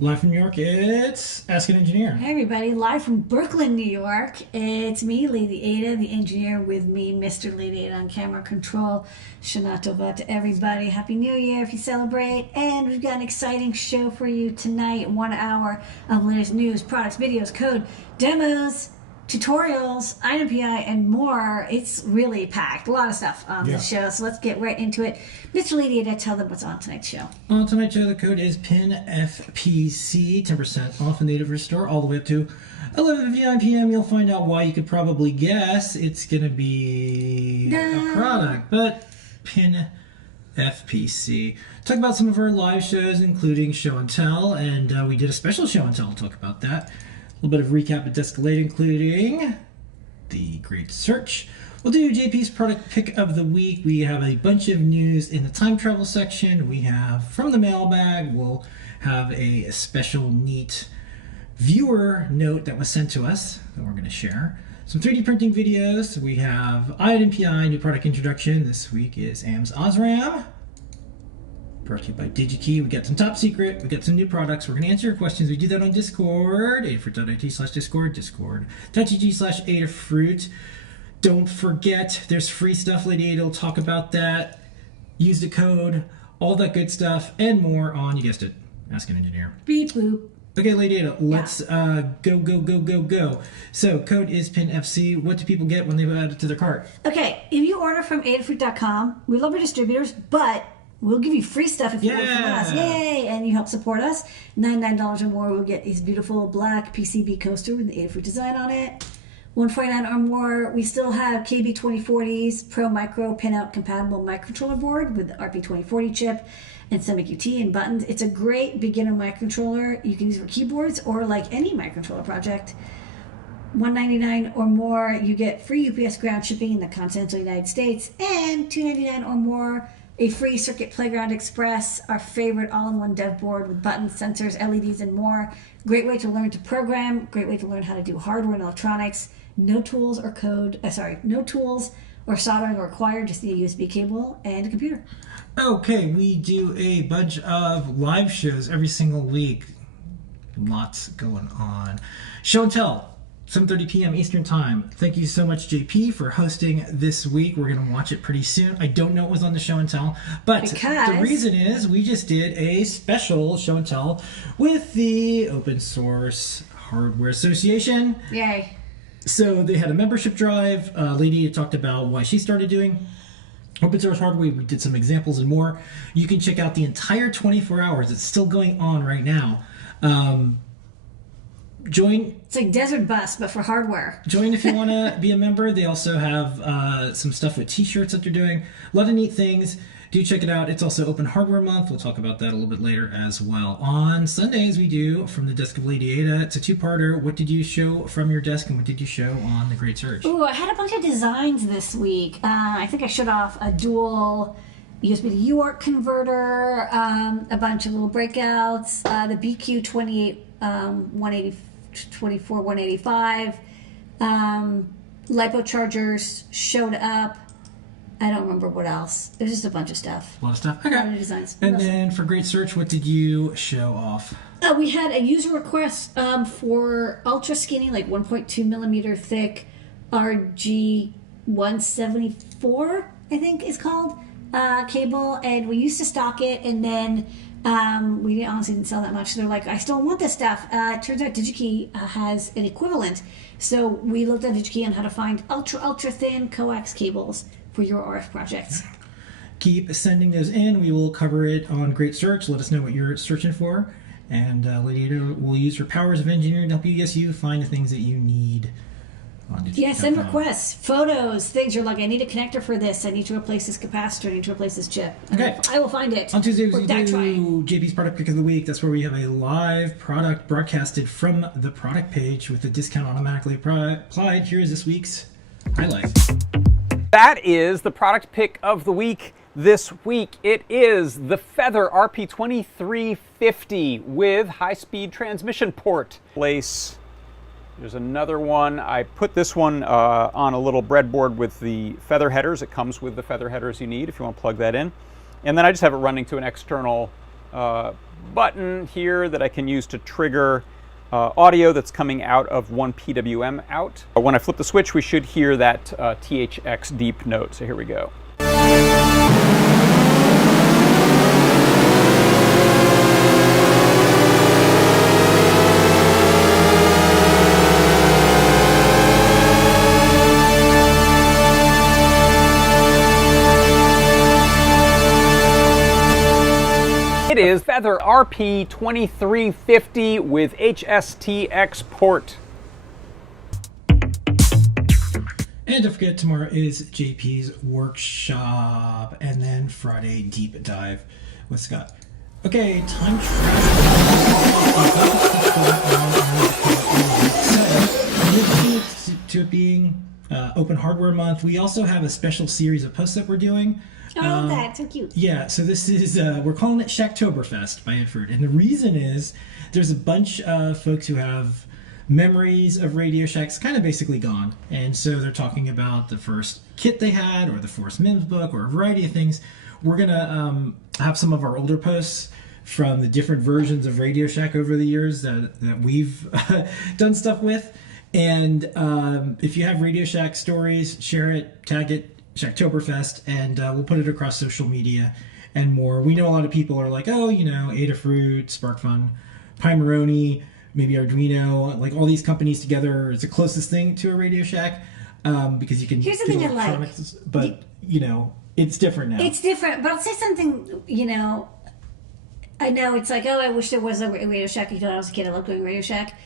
Live from New York, it's Ask an Engineer. Hey everybody, live from Brooklyn, New York. It's me, Ladyada, the engineer, with me, Mr. Ladyada on camera control. Shana Tova to everybody. Happy New Year if you celebrate. And we've got an exciting show for you tonight. 1 hour of latest news, products, videos, code, demos, tutorials, item PI, and more. It's really packed. A lot of stuff on this show, so let's get right into it. Mr. Ladyada, tell them what's on tonight's show. On tonight's show, the code is PINFPC, 10% off in the Adafruit store, all the way up to 11:59 p.m. You'll find out why. You could probably guess it's going to be a product, but PINFPC. Talk about some of our live shows, including Show and Tell, and we did a special Show and Tell. We'll talk about that. A little bit of recap at Descalade, including the Great Search. We'll do JP's product pick of the week. We have a bunch of news in the time travel section. We have from the mailbag. We'll have a special neat viewer note that was sent to us that we're going to share. Some 3D printing videos. We have item PI, new product introduction. This week is AM's Osram. Brought to you by DigiKey. We got some top secret. We got some new products. We're going to answer your questions. We do that on Discord. Adafruit.it/Discord. Discord.gg/Adafruit. Don't forget, there's free stuff. Ladyada will talk about that. Use the code. All that good stuff and more on, you guessed it, Ask an Engineer. Beep boop. Okay, Ladyada, let's go. So, code is PINFC. What do people get when they add it to their cart? Okay, if you order from Adafruit.com, we love our distributors, but we'll give you free stuff if you order from us. Yay! And you help support us. $99 or more, we'll get this beautiful black PCB coaster with the Adafruit design on it. $149 or more, we still have KB2040's Pro Micro pinout compatible microcontroller board with the RP2040 chip and SemiQT and buttons. It's a great beginner microcontroller. You can use it for keyboards or like any microcontroller project. $199 or more, you get free UPS ground shipping in the continental United States, and $299 or more, a free Circuit Playground Express, our favorite all-in-one dev board with buttons, sensors, LEDs, and more. Great way to learn to program, great way to learn how to do hardware and electronics. No tools or soldering are required, just need a USB cable and a computer. Okay, we do a bunch of live shows every single week. Lots going on. Show and Tell. 7:30 p.m. Eastern Time. Thank you so much, JP, for hosting this week. We're going to watch it pretty soon. I don't know what was on the show and tell, but the reason is we just did a special show and tell with the Open Source Hardware Association. Yay. So they had a membership drive. Ladyada talked about why she started doing open source hardware. We did some examples and more. You can check out the entire 24 hours. It's still going on right now. Join. It's like Desert Bus, but for hardware. Join if you want to be a member. They also have some stuff with t-shirts that they're doing. A lot of neat things. Do check it out. It's also Open Hardware Month. We'll talk about that a little bit later as well. On Sundays, we do From the Desk of Ladyada. It's a two-parter. What did you show from your desk, and what did you show on the Great Search? Ooh, I had a bunch of designs this week. I think I showed off a dual USB to UART converter, a bunch of little breakouts, the BQ28 124 185, LiPo chargers showed up. I don't remember what else. There's just a bunch of stuff. A lot of stuff. Okay. A lot of designs. And then for Great Search, what did you show off? We had a user request for ultra skinny, like 1.2 millimeter thick RG 174, I think is called, cable. And we used to stock it, and then we honestly didn't sell that much. So they're like, I still want this stuff. It turns out DigiKey has an equivalent. So we looked at DigiKey on how to find ultra thin coax cables for your RF projects. Keep sending those in. We will cover it on Great Search. Let us know what you're searching for. And Ladyada will use her powers of engineering to help you find the things that you need. Send requests, photos, things. You're like, I need a connector for this. I need to replace this capacitor. I need to replace this chip. Okay. I will find it. On Tuesdays, we do JP's Product Pick of the Week. That's where we have a live product broadcasted from the product page with the discount automatically applied. Here is this week's highlight. That is the product pick of the week. This week it is the Feather RP2350 with high-speed transmission port. There's another one. I put this one on a little breadboard with the Feather headers. It comes with the Feather headers you need if you want to plug that in. And then I just have it running to an external button here that I can use to trigger audio that's coming out of one PWM out. When I flip the switch, we should hear that THX deep note. So here we go. It is Feather RP2350 with HSTX port. And don't forget, tomorrow is JP's workshop, and then Friday, deep dive with Scott. Okay, time travel. To it being Open Hardware Month, we also have a special series of posts that we're doing. Oh, that's so cute. Yeah, so this is, we're calling it Shacktoberfest by Adafruit. And the reason is there's a bunch of folks who have memories of Radio Shacks kind of basically gone. And so they're talking about the first kit they had or the Force Mims book or a variety of things. We're going to have some of our older posts from the different versions of Radio Shack over the years that we've done stuff with. And if you have Radio Shack stories, share it, tag it, Shacktoberfest, and we'll put it across social media and more. We know a lot of people are like, oh, Adafruit, SparkFun, Pimeroni, maybe Arduino, like all these companies together is the closest thing to a Radio Shack because you can. Here's the thing I like, but it's different now. It's different, but I'll say something. I know it's like, oh, I wish there was a Radio Shack. When I was a kid, I loved going to Radio Shack.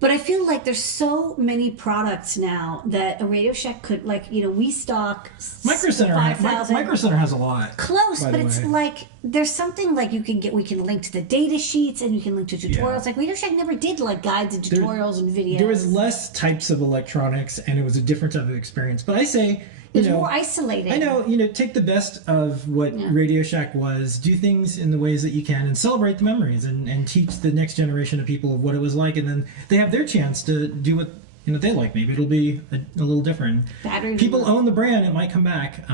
But I feel like there's so many products now that a Radio Shack could, we stock Micro Center. 5,000. Micro Center has a lot. Close, but it's like there's something like we can link to the data sheets and you can link to tutorials. Yeah. Like Radio Shack never did like guides and tutorials and videos. There was less types of electronics and it was a different type of experience. But I say, it's more isolated. I know, take the best of what Radio Shack was, do things in the ways that you can, and celebrate the memories, and teach the next generation of people of what it was like, and then they have their chance to do what they like. Maybe it'll be a little different. People own the brand; it might come back.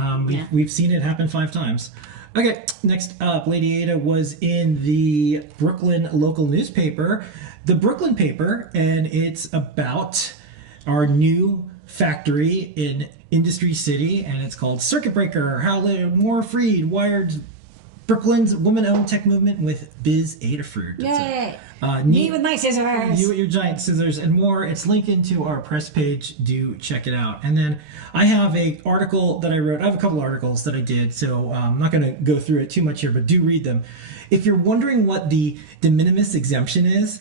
We've seen it happen 5 times. Okay, next up, Ladyada was in the Brooklyn local newspaper, the Brooklyn paper, and it's about our new factory in Industry City, and it's called Circuit Breaker, How More Freed, Wired, Brooklyn's woman-owned tech movement with Biz Adafruit. Yay! Me Me with my scissors. You with your giant scissors and more. It's linked into our press page. Do check it out. And then I have a article that I wrote. I have a couple articles that I did, so I'm not going to go through it too much here, but do read them. If you're wondering what the de minimis exemption is,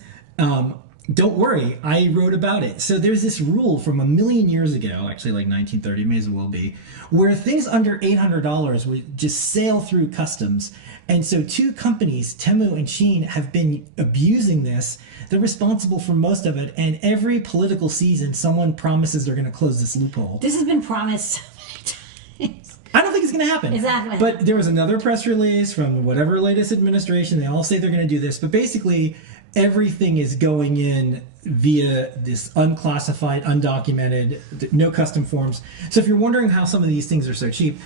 don't worry, I wrote about it. So there's this rule from a million years ago, actually like 1930, may as well be, where things under $800 would just sail through customs. And so two companies, Temu and Shein, have been abusing this. They're responsible for most of it. And every political season, someone promises they're going to close this loophole. This has been promised so many times. I don't think it's going to happen. Exactly. But there was another press release from whatever latest administration. They all say they're going to do this. But basically, everything is going in via this unclassified, undocumented, no custom forms. So if you're wondering how some of these things are so cheap,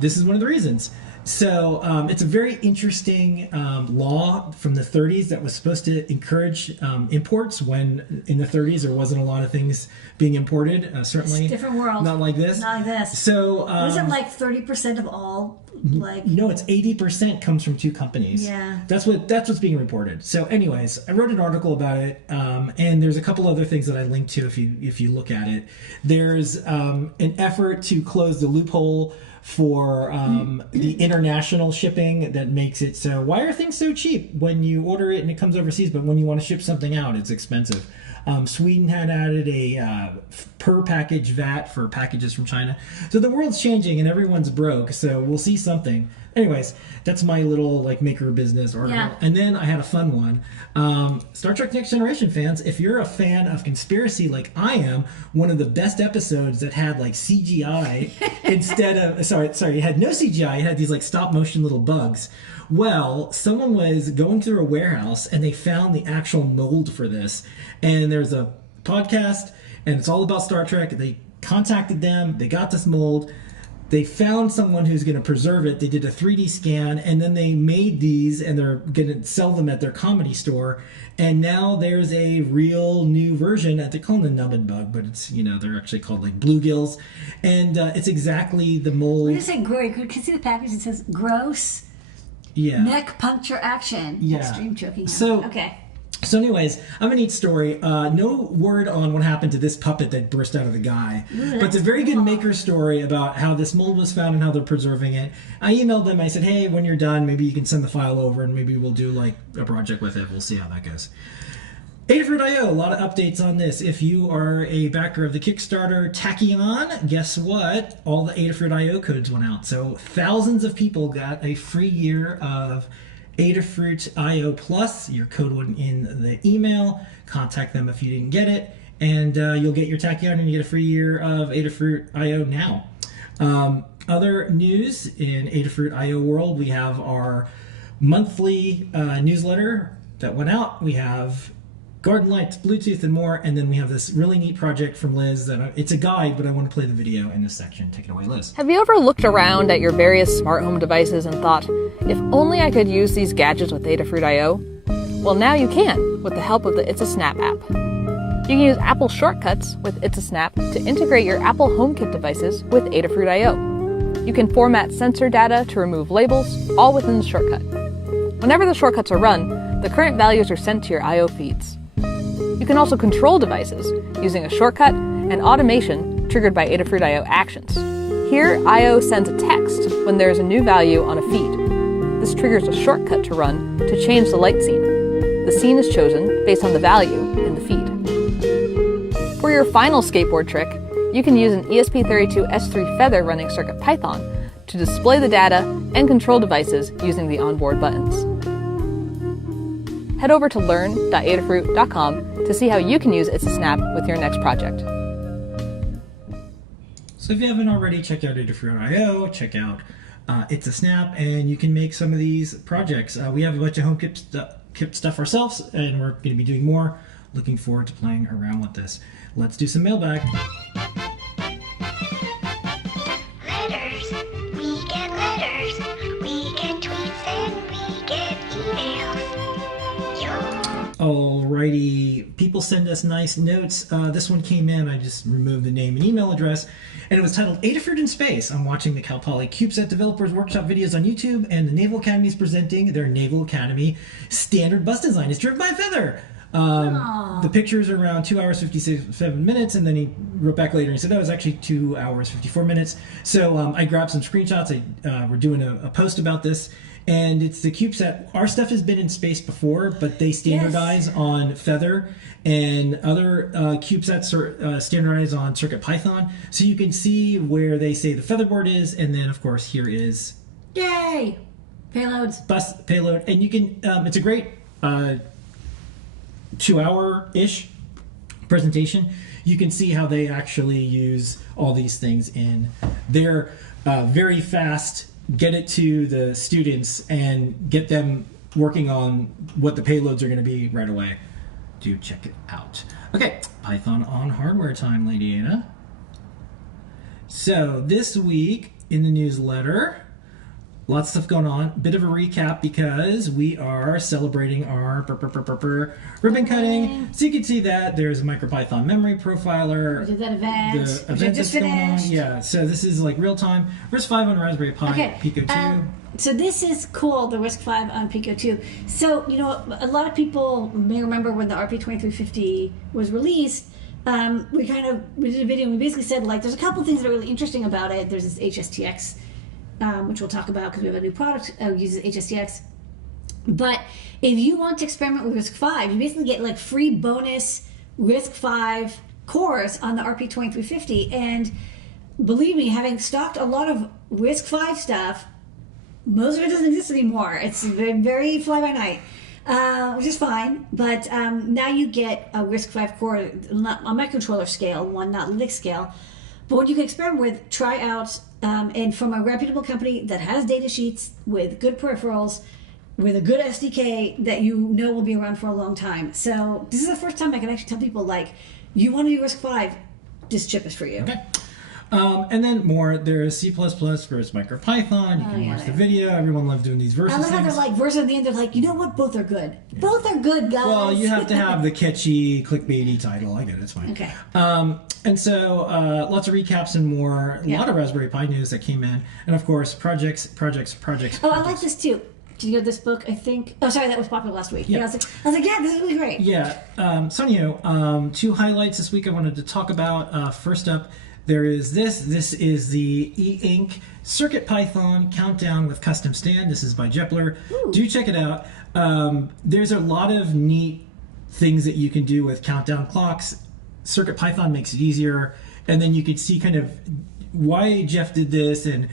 this is one of the reasons. So it's a very interesting law from the 30s that was supposed to encourage imports when in the 30s there wasn't a lot of things being imported. Certainly, It's a different world. Not like this. Not like this. So Was it like 30% of all? Like no, it's 80% comes from two companies. Yeah. That's what's being reported. So, anyways, I wrote an article about it, and there's a couple other things that I linked to if you look at it. There's an effort to close the loophole for the international shipping that makes it so. Why are things so cheap when you order it and it comes overseas, but when you want to ship something out, it's expensive? Sweden had added a per package VAT for packages from China. So the world's changing and everyone's broke. So we'll see something. Anyways, that's my little like maker business article. Yeah. And then I had a fun one. Star Trek Next Generation fans, if you're a fan of conspiracy like I am, one of the best episodes that had like CGI instead of sorry, it had no CGI. It had these like stop motion little bugs. Well, someone was going through a warehouse and they found the actual mold for this. And there's a podcast and it's all about Star Trek. They contacted them. They got this mold. They found someone who's going to preserve it. They did a 3D scan and then they made these and they're going to sell them at their comedy store. And now there's a real new version. They're calling the numbed bug, but it's, they're actually called like bluegills. And it's exactly the mold. What does it say? You can see the package. It says gross. Yeah. Neck puncture action. Yeah. Extreme choking. Okay. So anyways, I have a neat story. No word on what happened to this puppet that burst out of the guy. Ooh, but it's a very good maker story about how this mold was found and how they're preserving it. I emailed them. I said, hey, when you're done, maybe you can send the file over and maybe we'll do like a project with it. We'll see how that goes. Adafruit IO, a lot of updates on this. If you are a backer of the Kickstarter Tachyon, guess what? All the Adafruit IO codes went out. So thousands of people got a free year of Adafruit IO Plus. Your code went in the email. Contact them if you didn't get it. And you'll get your Tachyon and you get a free year of Adafruit IO now. Other news in Adafruit IO world, we have our monthly newsletter that went out. We have garden lights, Bluetooth, and more. And then we have this really neat project from Liz that it's a guide, but I want to play the video in this section. Take it away, Liz. Have you ever looked around at your various smart home devices and thought, if only I could use these gadgets with Adafruit IO? Well, now you can with the help of the It's a Snap app. You can use Apple shortcuts with It's a Snap to integrate your Apple HomeKit devices with Adafruit IO. You can format sensor data to remove labels, all within the shortcut. Whenever the shortcuts are run, the current values are sent to your IO feeds. You can also control devices using a shortcut and automation triggered by Adafruit IO actions. Here, IO sends a text when there is a new value on a feed. This triggers a shortcut to run to change the light scene. The scene is chosen based on the value in the feed. For your final skateboard trick, you can use an ESP32S3 Feather running CircuitPython to display the data and control devices using the onboard buttons. Head over to learn.adafruit.com to see how you can use It's a Snap with your next project. So if you haven't already, check out Adafruit IO, check out It's a Snap, and you can make some of these projects. We have a bunch of HomeKit stuff ourselves, and we're going to be doing more. Looking forward to playing around with this. Let's do some mailbag. Letters. We get letters. We get tweets and we get emails. Alrighty, people people send us nice notes. This one came in. I just removed the name and email address. And it was titled Adafruit in Space. I'm watching the Cal Poly CubeSat Developers Workshop videos on YouTube, and the Naval Academy is presenting their Naval Academy standard bus design. It's driven by a feather. The pictures are around 2 hours 57 minutes, and then he wrote back later and he said, "Oh, it was actually 2 hours 54 minutes." So I grabbed some screenshots. We're doing a post about this, and it's the CubeSat. Our stuff has been in space before, but they standardize on Feather, and other CubeSats standardize on CircuitPython. So you can see where they say the Feather board is, and then of course here is Yay! Payloads. bus payload, and you can. It's a great 2-hour-ish presentation. You can see how they actually use all these things in their very fast, get it to the students and get them working on what the payloads are going to be right away. Do check it out. Okay, Python on hardware time, Ladyada. So this week in the newsletter, lots of stuff going on. Bit of a recap because we are celebrating our ribbon cutting. So you can see that there's a MicroPython memory profiler. We did that event. The Which event just that's going on. finished. Yeah, so this is like real time. RISC-V on Raspberry Pi, Okay. Pico 2. So this is cool, the RISC-V on Pico 2. So, you know, a lot of people may remember when the RP2350 was released, we did a video and we basically said, like, there's a couple things that are really interesting about it. There's this HSTX, which we'll talk about because we have a new product that uses HSTX. But if you want to experiment with RISC-V, you basically get like free bonus RISC-V cores on the RP2350. And believe me, having stocked a lot of RISC-V stuff, most of it doesn't exist anymore. It's very, very fly-by-night, which is fine. But now you get a RISC-V core, not a microcontroller scale, one not Linux scale. But what you can experiment with, try out, and from a reputable company that has data sheets with good peripherals, with a good SDK that you know will be around for a long time. So this is the first time I can actually tell people, like, you want to do RISC-V, this chip is for you. Okay. And then more, there's C++ versus MicroPython. You can watch the video. Everyone loves doing these versus I love how things. they're like, versus at the end, they're like, you know what, both are good. Yeah. Both are good, guys. Well, you have to have the catchy, clickbaity title. I get it, it's fine. Okay. And so lots of recaps and more. A lot of Raspberry Pi news that came in. And of course, projects. Oh, I like this too. Did you get this book? I think. Oh, sorry, that was popular last week. Yeah. I was like, yeah, this is really great. Yeah. Sonio, 2 highlights this week I wanted to talk about. First up, there is this. This is the e-ink CircuitPython countdown with custom stand. This is by Jepler. Ooh. Do check it out. There's a lot of neat things that you can do with countdown clocks. CircuitPython makes it easier, and then you could see kind of why Jeff did this and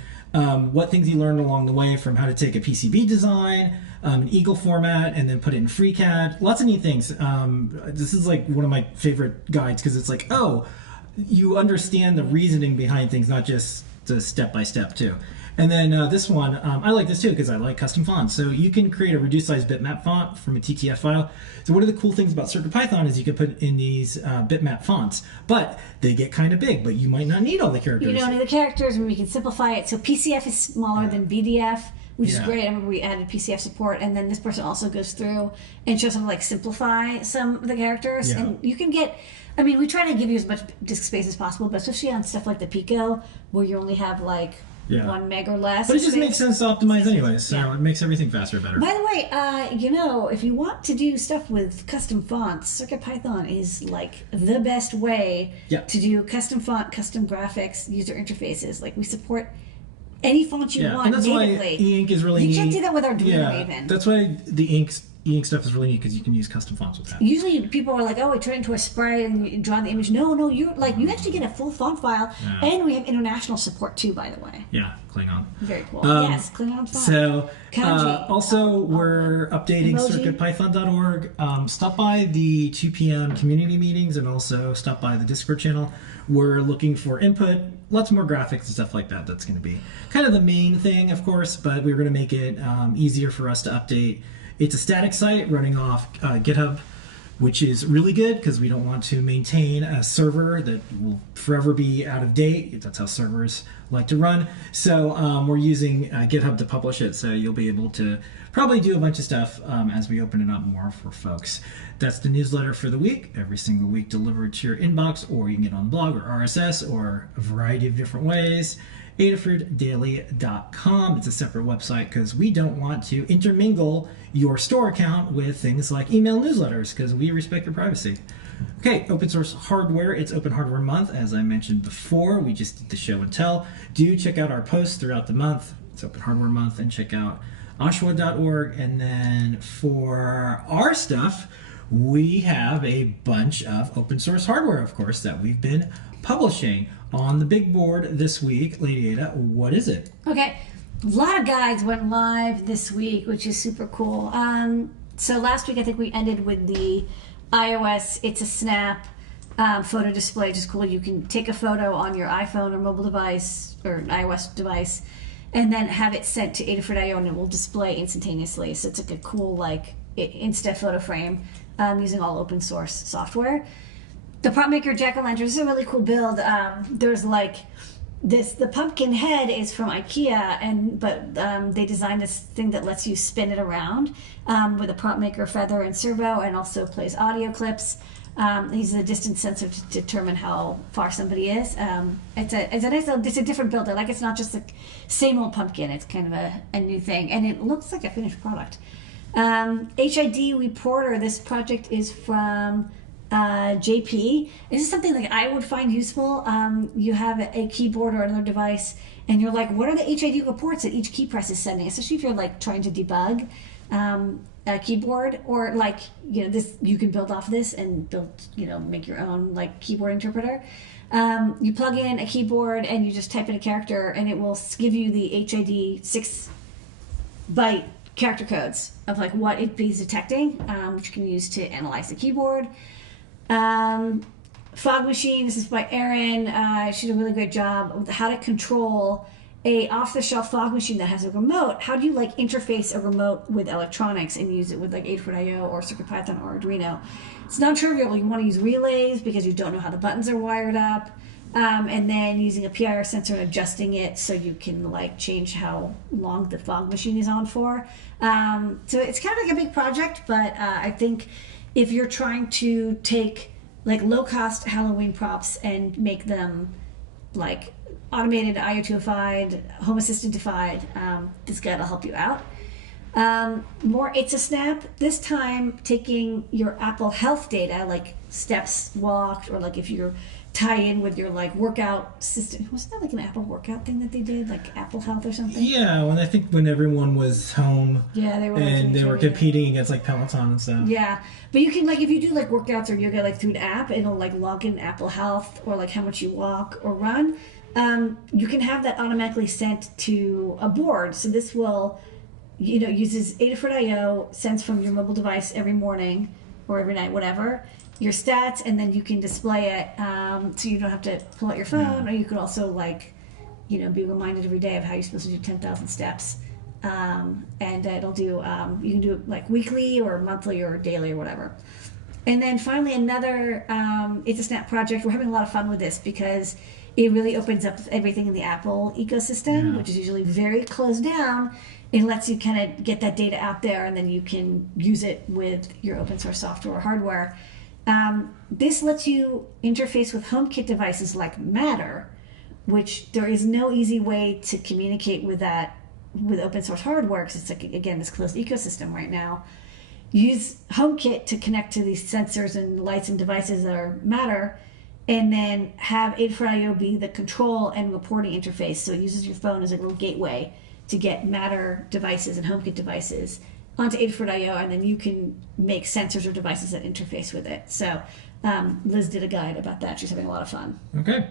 what things he learned along the way from how to take a PCB design, an Eagle format, and then put it in FreeCAD. Lots of neat things. This is like one of my favorite guides because it's like, oh, you understand the reasoning behind things, not just the step-by-step too. And then this one, I like this too because I like custom fonts. So you can create a reduced size bitmap font from a TTF file. So one of the cool things about CircuitPython is you can put in these bitmap fonts, but they get kind of big, but you might not need all the characters. You don't need the characters, and we can simplify it. So PCF is smaller than BDF, which is great. I remember we added PCF support, and then this person also goes through and shows how to like simplify some of the characters. Yeah. And you can get, I mean, we try to give you as much disk space as possible, but especially on stuff like the Pico, where you only have like 1 meg or less. But it just makes sense to optimize anyways, so Yeah. it makes everything faster and better. By the way, you know, if you want to do stuff with custom fonts, CircuitPython is like the best way to do custom font, custom graphics, user interfaces. Like we support any font you want and that's natively. why e-ink is really neat. You can't do that with Arduino even. That's why the e-ink stuff is really neat because you can use custom fonts with that. Usually people are like, oh, I turn it into a spray and you draw the image. No, you actually get a full font file, and we have international support too, by the way. Yeah, Klingon. Very cool. Yes, Klingon font. So, Kanji. also we're updating Emoji. CircuitPython.org. Stop by the 2 p.m. community meetings and also stop by the Discord channel. We're looking for input, lots more graphics and stuff like that. That's going to be kind of the main thing, of course, but we're going to make it easier for us to update. It's a static site running off GitHub which is really good because we don't want to maintain a server that will forever be out of date. That's how servers like to run. So we're using GitHub to publish it, so you'll be able to probably do a bunch of stuff as we open it up more for folks. That's the newsletter for the week, every single week delivered to your inbox, or you can get on the blog or RSS or a variety of different ways. Adafruitdaily.com. It's a separate website because we don't want to intermingle your store account with things like email newsletters because we respect your privacy. Okay, open source hardware. It's Open Hardware Month, as I mentioned before. We just did the show and tell. Do check out our posts throughout the month. It's Open Hardware Month, and check out Oshawa.org. And then for our stuff, we have a bunch of open source hardware, of course, that we've been publishing. On the big board this week, Ladyada, what is it? Okay, a lot of guides went live this week, which is super cool. So last week I think we ended with the iOS It's a Snap photo display, which is cool. You can take a photo on your iPhone or mobile device or an iOS device and then have it sent to Adafruit IO and it will display instantaneously. So it's like a cool like Insta photo frame using all open source software. The prop maker jack-o'-lantern is a really cool build. There's like this. The pumpkin head is from IKEA, but they designed this thing that lets you spin it around with a prop maker feather and servo, and also plays audio clips. It uses a distance sensor to determine how far somebody is. It's a nice. It's a different build. Like it's not just the same old pumpkin. It's kind of a new thing, and it looks like a finished product. HID Reporter. This project is from JP. This is something like I would find useful. You have a keyboard or another device and you're like, what are the HID reports that each key press is sending, especially if you're like trying to debug a keyboard, or like, you know, this, you can build off this and build, you know, make your own like keyboard interpreter. You plug in a keyboard and you just type in a character and it will give you the HID 6-byte character codes of like what it is detecting, which you can use to analyze the keyboard. Fog Machine, this is by Erin. She did a really great job with how to control a off-the-shelf fog machine that has a remote. How do you like interface a remote with electronics and use it with like Adafruit IO or CircuitPython or Arduino? It's non-trivial. You want to use relays because you don't know how the buttons are wired up. And then using a PIR sensor and adjusting it so you can like change how long the fog machine is on for. So it's kind of like a big project, but I think if you're trying to take like low-cost Halloween props and make them like automated, IoT-ified, Home Assistant-ified, this guide will help you out. More It's a Snap, this time taking your Apple Health data, like steps walked, or like if you're tie in with your like workout system. Wasn't that like an Apple workout thing that they did, like Apple Health or something? Yeah, when I think when everyone was home, yeah, they were and they were competing against like Peloton and stuff. Yeah, but you can like if you do like workouts or yoga like through an app, it'll like log in Apple Health or like how much you walk or run. You can have that automatically sent to a board. So this will, you know, uses Adafruit IO, sends from your mobile device every morning or every night, whatever, your stats, and then you can display it so you don't have to pull out your phone, or you could also like, you know, be reminded every day of how you're supposed to do 10,000 steps. And it'll do, you can do it like weekly or monthly or daily or whatever. And then finally another It's a Snap project. We're having a lot of fun with this because it really opens up everything in the Apple ecosystem, which is usually very closed down. It lets you kind of get that data out there, and then you can use it with your open source software or hardware. This lets you interface with HomeKit devices like Matter, which there is no easy way to communicate with that with open source hardware, because it's like, again, this closed ecosystem right now. Use HomeKit to connect to these sensors and lights and devices that are Matter, and then have Adafruit IO be the control and reporting interface. So it uses your phone as a little gateway to get Matter devices and HomeKit devices onto Adafruit IO, and then you can make sensors or devices that interface with it. So Liz did a guide about that. She's having a lot of fun. Okay.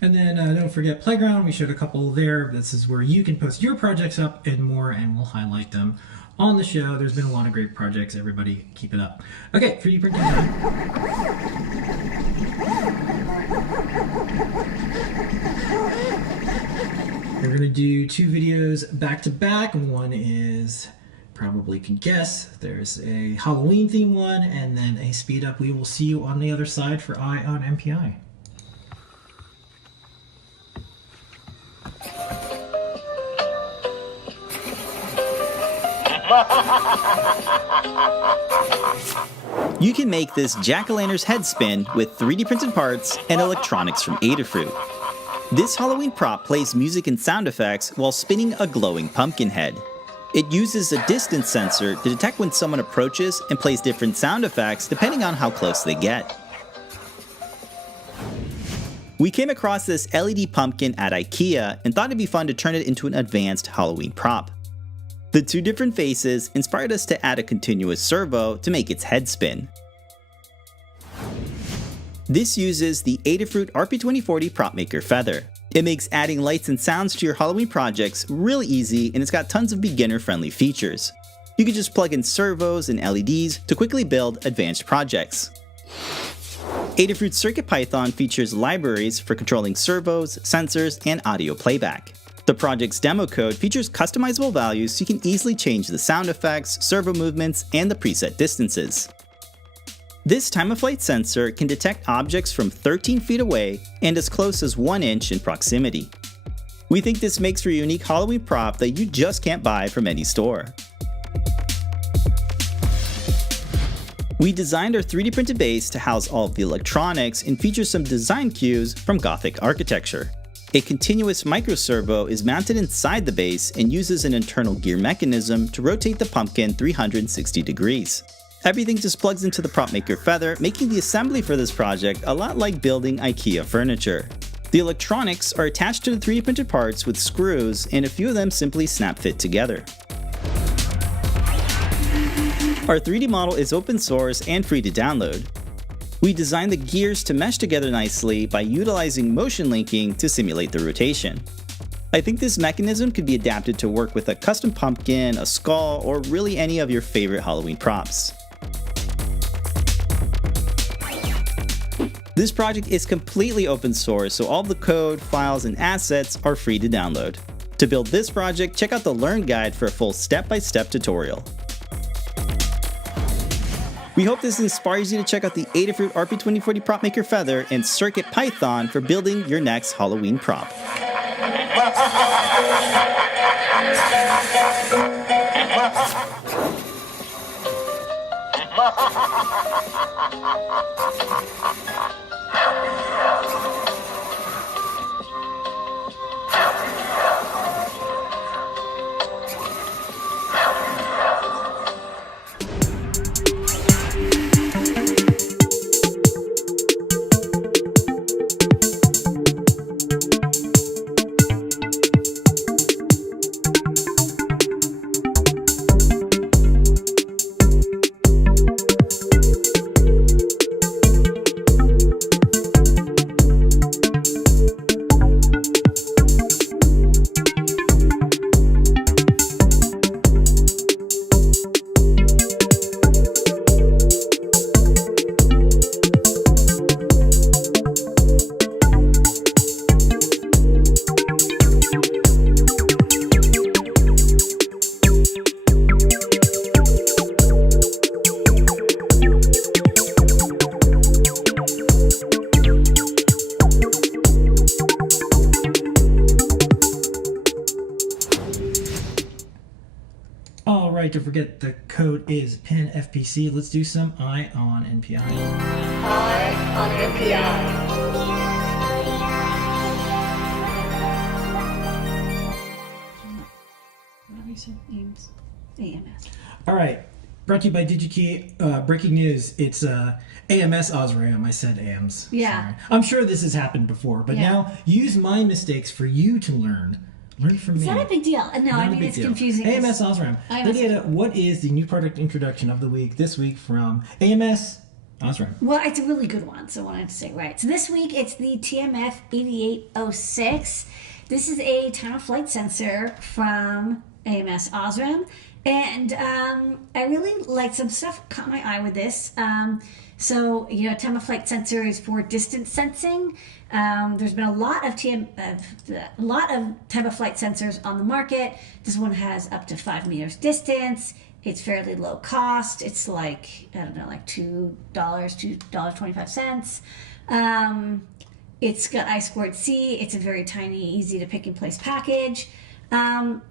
And then don't forget Playground. We showed a couple there. This is where you can post your projects up and more, and we'll highlight them on the show. There's been a lot of great projects. Everybody keep it up. Okay, 3D printing time. We're going to do 2 videos back to back. One is probably can guess, there's a Halloween theme one and then a speed up. We will see you on the other side for Eye on MPI. You can make this jack-o'-lantern's head spin with 3D printed parts and electronics from Adafruit. This Halloween prop plays music and sound effects while spinning a glowing pumpkin head. It uses a distance sensor to detect when someone approaches and plays different sound effects depending on how close they get. We came across this LED pumpkin at IKEA and thought it'd be fun to turn it into an advanced Halloween prop. The two different faces inspired us to add a continuous servo to make its head spin. This uses the Adafruit RP2040 Prop Maker Feather. It makes adding lights and sounds to your Halloween projects really easy, and it's got tons of beginner-friendly features. You can just plug in servos and LEDs to quickly build advanced projects. Adafruit CircuitPython features libraries for controlling servos, sensors, and audio playback. The project's demo code features customizable values so you can easily change the sound effects, servo movements, and the preset distances. This time-of-flight sensor can detect objects from 13 feet away and as close as 1 inch in proximity. We think this makes for a unique Halloween prop that you just can't buy from any store. We designed our 3D printed base to house all of the electronics and features some design cues from Gothic architecture. A continuous microservo is mounted inside the base and uses an internal gear mechanism to rotate the pumpkin 360 degrees. Everything just plugs into the Prop Maker Feather, making the assembly for this project a lot like building IKEA furniture. The electronics are attached to the 3D printed parts with screws, and a few of them simply snap fit together. Our 3D model is open source and free to download. We designed the gears to mesh together nicely by utilizing motion linking to simulate the rotation. I think this mechanism could be adapted to work with a custom pumpkin, a skull, or really any of your favorite Halloween props. This project is completely open source, so all the code, files, and assets are free to download. To build this project, check out the Learn Guide for a full step-by-step tutorial. We hope this inspires you to check out the Adafruit RP2040 Prop Maker Feather and CircuitPython for building your next Halloween prop. Don't forget the code is PINFPC. Let's do some Eye on NPI. Eye on MPI. What you said? AMS. AMS. All right. Brought to you by DigiKey. Breaking news. It's AMS Osram. I said AMS. Yeah. Sorry. I'm sure this has happened before, but now use my mistakes for you to learn. Learn from me. It's not a big deal. No, I mean, it's confusing. AMS Osram. Ladyada, what is the new product introduction of the week this week from AMS Osram? Well, it's a really good one, so I wanted to say right. So this week it's the TMF 8806. This is a time of flight sensor from AMS Osram. And I really like some stuff caught my eye with this. So, you know, time of flight sensor is for distance sensing. There's been a lot of time of flight sensors on the market. This one has up to 5 meters distance. It's fairly low cost. It's like, I don't know, like $2.25. It's got I2C. It's a very tiny, easy to pick and place package. And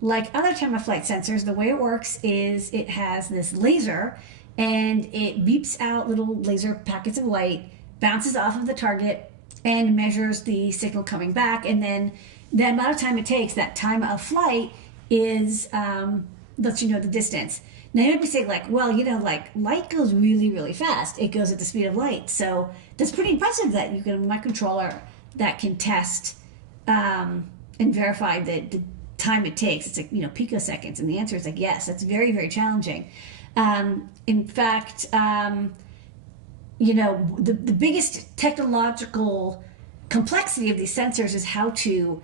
like other time-of-flight sensors, the way it works is it has this laser, and it beeps out little laser packets of light, bounces off of the target, and measures the signal coming back. And then the amount of time it takes, that time of flight, is lets you know the distance. Now you might be saying, like, well, like light goes really, really fast. It goes at the speed of light. So that's pretty impressive that you can have a microcontroller that can test and verify the time it takes. It's like, picoseconds. And the answer is like, yes, that's very, very challenging. In fact, the biggest technological complexity of these sensors is how to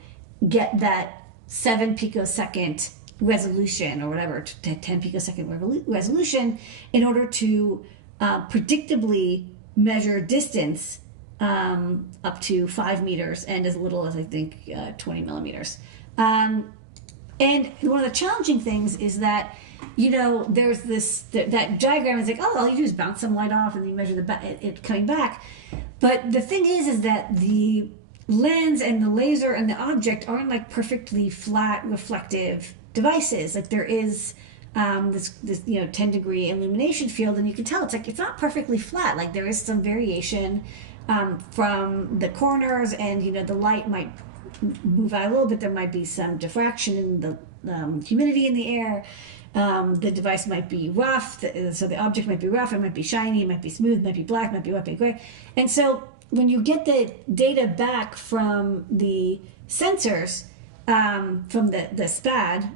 get that 7 picosecond resolution, or whatever, to 10 picosecond resolution, in order to predictably measure distance up to 5 meters and as little as, I think, 20 millimeters. And one of the challenging things is that, there's that diagram is like, oh, all you do is bounce some light off and you measure it coming back. But the thing is that the lens and the laser and the object aren't like perfectly flat reflective devices. Like there is this 10-degree illumination field, and you can tell it's not perfectly flat. Like there is some variation from the corners, and the light might move out a little bit. There might be some diffraction in the humidity in the air. The device might be rough, so the object might be rough, it might be shiny, it might be smooth, it might be black, it might be white, it might be gray. And so when you get the data back from the sensors, from the SPAD,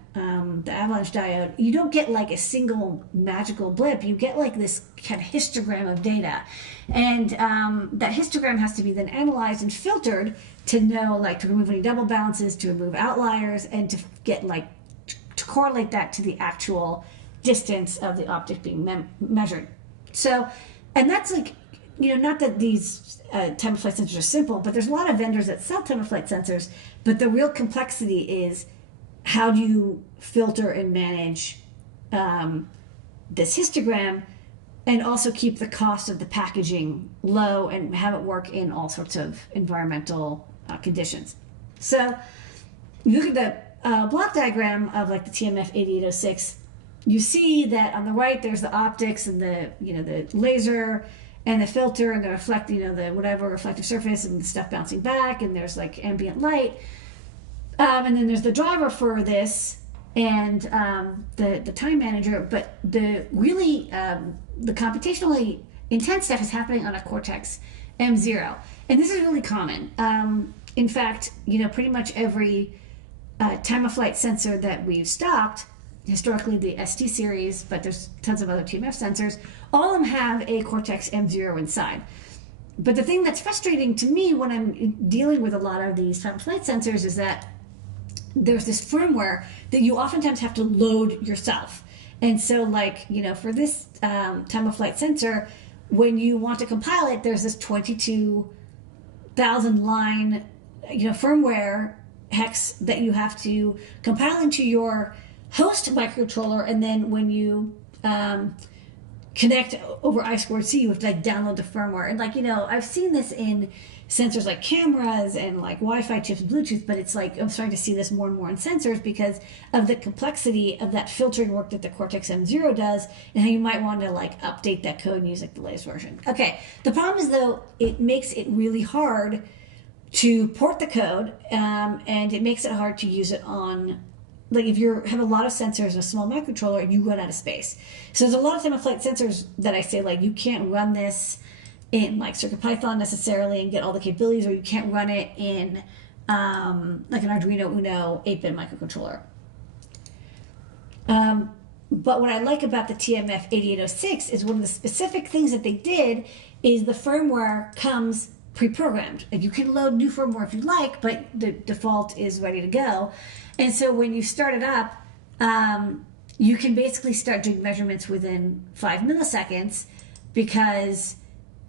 the avalanche diode, you don't get like a single magical blip. You get like this kind of histogram of data. And that histogram has to be then analyzed and filtered to know, like, to remove any double bounces, to remove outliers, and to get to correlate that to the actual distance of the object being measured. So, and that's like, not that these time-of-flight sensors are simple, but there's a lot of vendors that sell time-of-flight sensors, but the real complexity is how do you filter and manage this histogram, and also keep the cost of the packaging low and have it work in all sorts of environmental conditions. So you look at the block diagram of like the TMF8806, you see that on the right there's the optics and the the laser and the filter and the the whatever reflective surface and the stuff bouncing back, and there's like ambient light, and then there's the driver for this and the time manager. But the really the computationally intense stuff is happening on a Cortex M0, and this is really common. In fact, pretty much every time-of-flight sensor that we've stocked, historically the ST series, but there's tons of other TMF sensors, all of them have a Cortex M0 inside. But the thing that's frustrating to me when I'm dealing with a lot of these time-of-flight sensors is that there's this firmware that you oftentimes have to load yourself. And so, like, for this time-of-flight sensor, when you want to compile it, there's this 22,000 line firmware hex that you have to compile into your host microcontroller, and then when you connect over I2C, you have to like download the firmware. And like I've seen this in sensors like cameras and like Wi-Fi chips, Bluetooth, but it's like I'm starting to see this more and more in sensors because of the complexity of that filtering work that the Cortex M0 does, and how you might want to like update that code and use like the latest version. Okay, the problem is though it makes it really hard to port the code, and it makes it hard to use it on, like, if you have a lot of sensors and a small microcontroller, you run out of space. So there's a lot of time-of-flight sensors that I say, like, you can't run this in, like, CircuitPython necessarily and get all the capabilities, or you can't run it in, like, an Arduino Uno 8-bit microcontroller. But what I like about the TMF8806 is one of the specific things that they did is the firmware comes pre-programmed. Like, you can load new firmware if you like, but the default is ready to go. And so when you start it up, you can basically start doing measurements within 5 milliseconds, because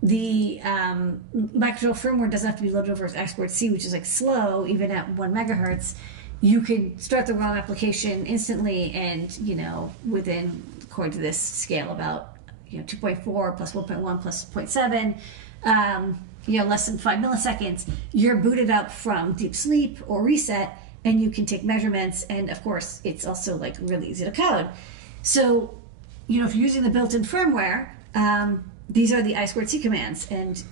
the microcontroller firmware doesn't have to be loaded over as I2C, which is like slow even at 1 megahertz. you could start the ROM application instantly and, within, according to this scale, about 2.4 plus 1.1 plus 0.7, less than 5 milliseconds, you're booted up from deep sleep or reset, and you can take measurements. And of course, it's also like really easy to code. So, if you're using the built-in firmware, these are the I2C commands. And,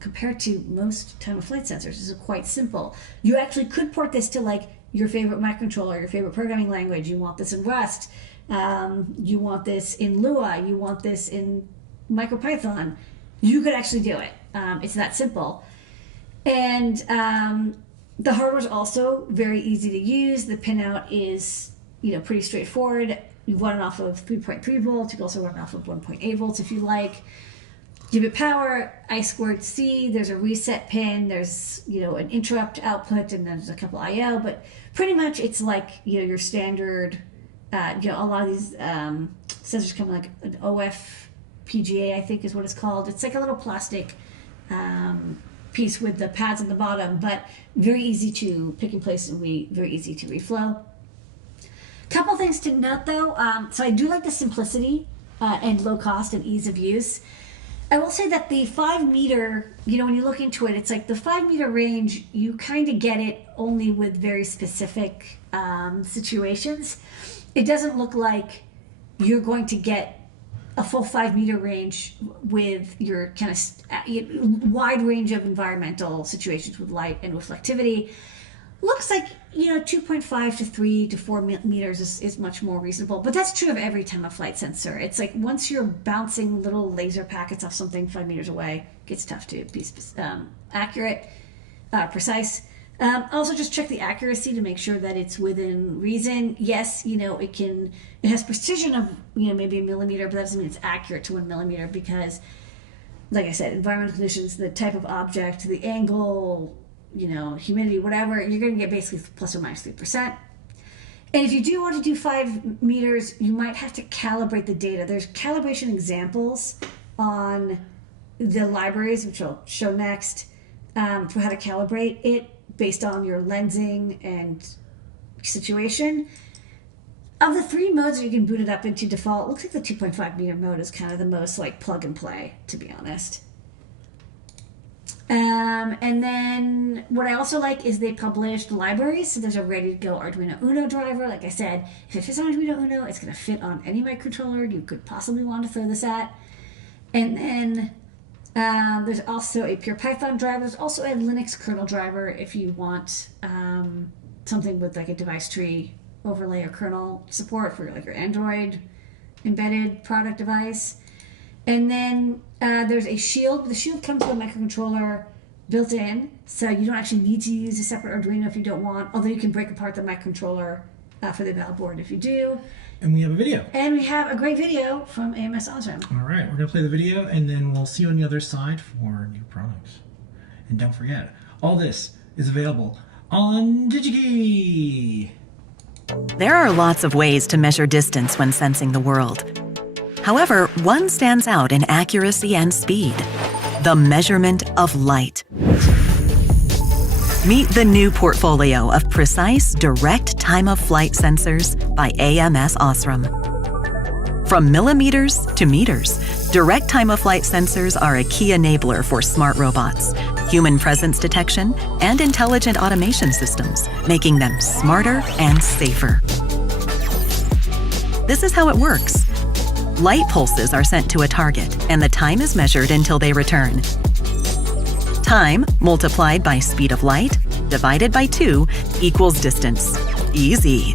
compared to most time-of-flight sensors, this is quite simple. You actually could port this to like your favorite microcontroller, your favorite programming language. You want this in Rust. You want this in Lua. You want this in MicroPython. You could actually do it. It's that simple. And the hardware is also very easy to use. The pinout is, pretty straightforward. You run it off of 3.3 volts. You can also run it off of 1.8 volts if you like. Give it power, I2C, there's a reset pin, there's, an interrupt output, and then there's a couple I/O, but pretty much it's like, your standard, a lot of these sensors come like an OFPGA, I think is what it's called. It's like a little plastic piece with the pads on the bottom, but very easy to pick in place and very easy to reflow. Couple things to note though, so I do like the simplicity and low cost and ease of use. I will say that the 5 meter, when you look into it, it's like the 5 meter range, you kind of get it only with very specific situations. It doesn't look like you're going to get a full 5 meter range with your kind of wide range of environmental situations with light and reflectivity. Looks like, 2.5 to 3 to 4 meters is much more reasonable. But that's true of every time-of-flight sensor. It's like once you're bouncing little laser packets off something 5 meters away, it gets tough to be accurate, precise. Also, just check the accuracy to make sure that it's within reason. Yes, it has precision of, maybe a millimeter, but that doesn't mean it's accurate to 1 millimeter because, like I said, environmental conditions, the type of object, the angle, humidity, whatever, you're going to get basically plus or minus 3%. And if you do want to do 5 meters, you might have to calibrate the data. There's calibration examples on the libraries, which I'll show next, for how to calibrate it based on your lensing and situation. Of the 3 modes that you can boot it up into default, it looks like the 2.5 meter mode is kind of the most like plug and play, to be honest. And then what I also like is they published libraries. So there's a ready to go Arduino Uno driver. Like I said, if it fits on Arduino Uno, it's going to fit on any microcontroller you could possibly want to throw this at. And then there's also a pure Python driver. There's also a Linux kernel driver if you want something with like a device tree overlay or kernel support for like your Android embedded product device. And then there's a shield. The shield comes with a microcontroller built in, so you don't actually need to use a separate Arduino if you don't want, although you can break apart the microcontroller for the valve board if you do. And we have a video. And we have a great video from AMS Osram. All right, we're going to play the video, and then we'll see you on the other side for new products. And don't forget, all this is available on DigiKey. There are lots of ways to measure distance when sensing the world. However, one stands out in accuracy and speed: the measurement of light. Meet the new portfolio of precise, direct time-of-flight sensors by AMS Osram. From millimeters to meters, direct time-of-flight sensors are a key enabler for smart robots, human presence detection, and intelligent automation systems, making them smarter and safer. This is how it works. Light pulses are sent to a target, and the time is measured until they return. Time multiplied by speed of light divided by 2 equals distance. Easy.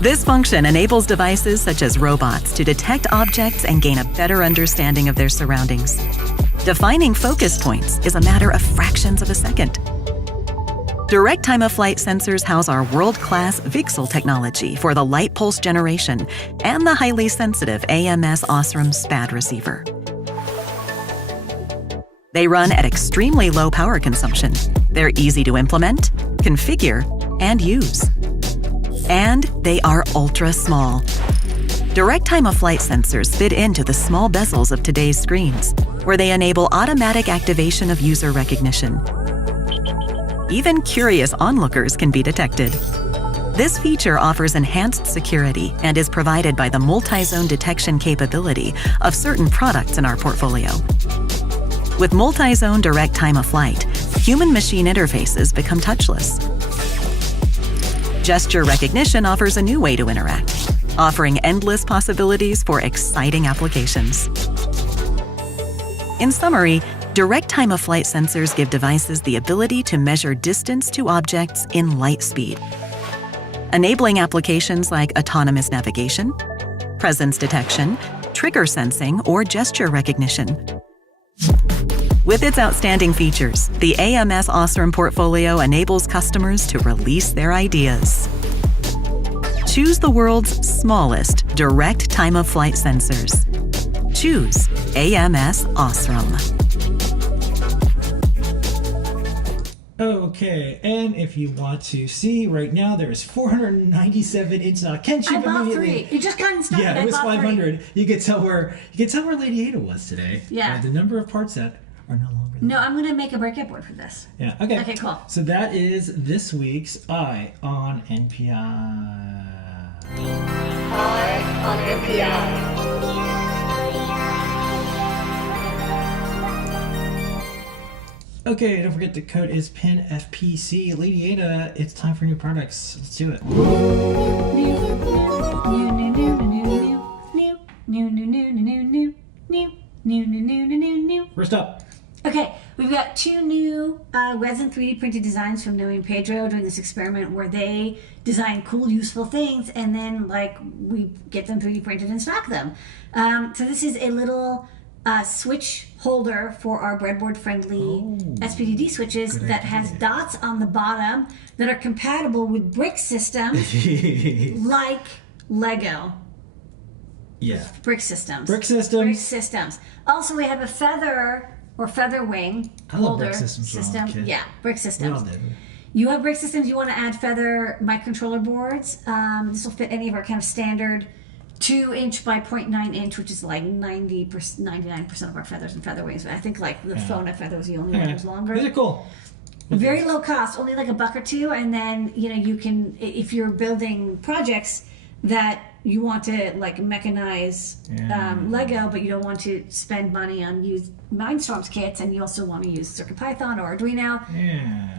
This function enables devices such as robots to detect objects and gain a better understanding of their surroundings. Defining focus points is a matter of fractions of a second. Direct time-of-flight sensors house our world-class VCSEL technology for the light pulse generation and the highly sensitive AMS Osram SPAD receiver. They run at extremely low power consumption. They're easy to implement, configure, and use. And they are ultra small. Direct time-of-flight sensors fit into the small bezels of today's screens, where they enable automatic activation of user recognition. Even curious onlookers can be detected. This feature offers enhanced security and is provided by the multi-zone detection capability of certain products in our portfolio. With multi-zone direct time of flight, human-machine interfaces become touchless. Gesture recognition offers a new way to interact, offering endless possibilities for exciting applications. In summary, direct time of flight sensors give devices the ability to measure distance to objects in light speed, enabling applications like autonomous navigation, presence detection, trigger sensing, or gesture recognition. With its outstanding features, the AMS Osram portfolio enables customers to release their ideas. Choose the world's smallest direct time-of-flight sensors. Choose AMS Osram. Okay, and if you want to see right now, there's 497 in stock. Ken, I bought 3. It just got in stock. Yeah, it was I bought 500. You could tell where Ladyada was today. Yeah. The number of parts that are no longer there. No, I'm going to make a breakout board for this. Yeah. Okay. Okay, cool. So that is this week's Eye on NPI. Eye on NPI. Okay, don't forget the code is PINFPC. Ladyada, it's time for new products. Let's do it. First up. Okay, we've got 2 new resin 3D printed designs from Noe and Pedro doing this experiment where they design cool, useful things and then we get them 3D printed and stock them. So this is a little switch holder for our breadboard friendly SPDD switches that has dots on the bottom that are compatible with brick systems like Lego. Yeah. Brick systems. Brick systems. Brick systems. Also, we have a feather or feather wing holder brick systems when I was a system. kid. Yeah, brick systems. We all did. You have brick systems. You want to add feather microcontroller boards. This will fit any of our kind of standard 2-inch by 0.9 inch, which is like 99% of our feathers and feather wings. But I think like the phone of feathers, the only one that's longer. These are cool. Very low cost, only like $1 or $2, and then you can, if you're building projects that you want to like mechanize Lego, but you don't want to spend money on used Mindstorms kits, and you also want to use CircuitPython or Arduino. Yeah.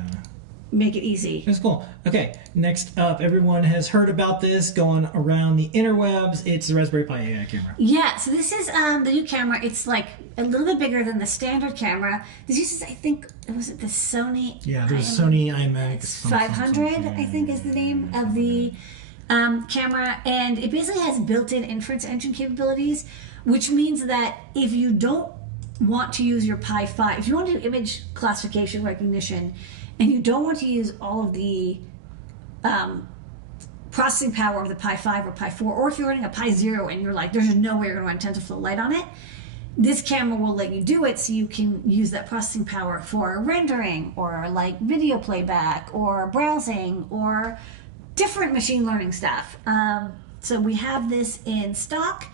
Make it easy. That's cool. Okay, next up, everyone has heard about this going around the interwebs. It's the Raspberry Pi AI camera. Yeah, so this is the new camera. It's like a little bit bigger than the standard camera. This uses, I think, was it the Sony? Yeah, there's Sony IMAX 500, I think is the name of the camera. And it basically has built-in inference engine capabilities, which means that if you don't want to use your Pi 5, if you want to do image classification recognition, and you don't want to use all of the processing power of the Pi 5 or Pi 4, or if you're running a Pi 0 and you're like, there's no way you're going to run TensorFlow Lite on it, this camera will let you do it so you can use that processing power for rendering or like video playback or browsing or different machine learning stuff. So we have this in stock.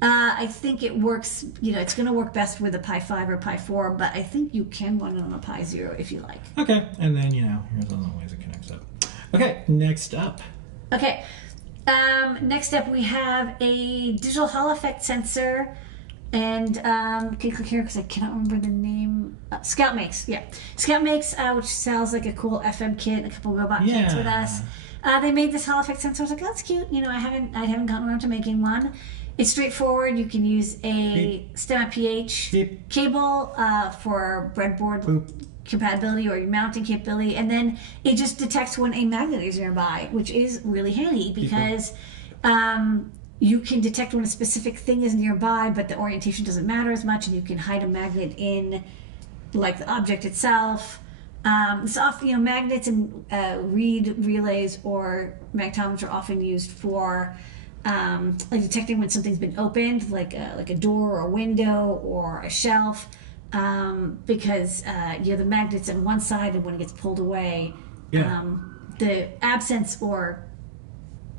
I think it works, it's going to work best with a Pi 5 or Pi 4, but I think you can run it on a Pi 0 if you like. Okay, and then, here's all the ways it connects up. Okay, next up. Okay, next up we have a digital Hall effect sensor, and can you click here because I cannot remember the name. Scout Makes, yeah. Scout Makes, which sells like a cool FM kit, a couple robot kits with us. They made this Hall effect sensor. I was like, oh, that's cute. I haven't gotten around to making one. It's straightforward. You can use a STEMMA PH cable for breadboard compatibility or your mounting capability, and then it just detects when a magnet is nearby, which is really handy because you can detect when a specific thing is nearby, but the orientation doesn't matter as much, and you can hide a magnet in like the object itself. Magnets and read relays or magnetometers are often used for like detecting when something's been opened, like a door or a window or a shelf, because the magnet's on one side, and when it gets pulled away, the absence or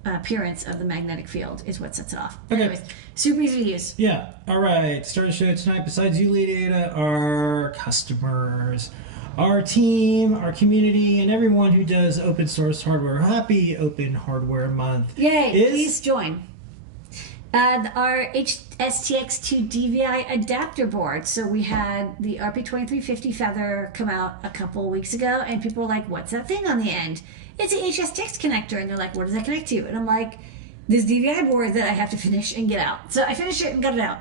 appearance of the magnetic field is what sets it off. Okay. Anyways, super easy to use. Yeah. All right. Start the show tonight. Besides you, Ladyada, our customers our team, our community, and everyone who does open source hardware. Happy Open Hardware Month. Yay, please join. Our STX2 DVI adapter board. So we had the RP2350 Feather come out a couple weeks ago, and people were like, what's that thing on the end? It's an HSTX connector. And they're like, what does that connect to? And I'm like, this DVI board that I have to finish and get out. So I finished it and got it out.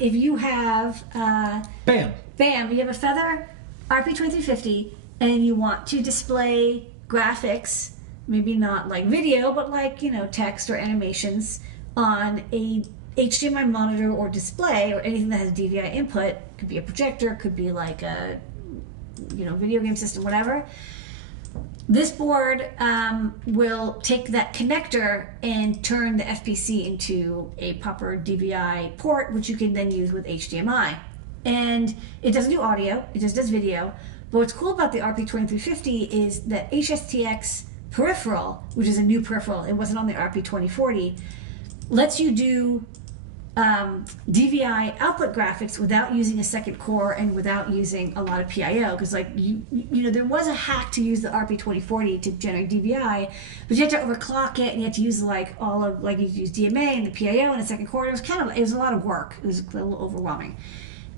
If you have... Bam! You have a Feather RP2350 and you want to display graphics, maybe not like video, but like, text or animations on a HDMI monitor or display or anything that has DVI input. Could be a projector, could be like a video game system, whatever. This board will take that connector and turn the FPC into a proper DVI port, which you can then use with HDMI. And it doesn't do audio, it just does video. But what's cool about the RP2350 is that HSTX peripheral, which is a new peripheral, it wasn't on the RP2040, lets you do DVI output graphics without using a second core and without using a lot of PIO. Because there was a hack to use the RP2040 to generate DVI, but you had to overclock it and you had to use you use DMA and the PIO and a second core. It was a lot of work. It was a little overwhelming.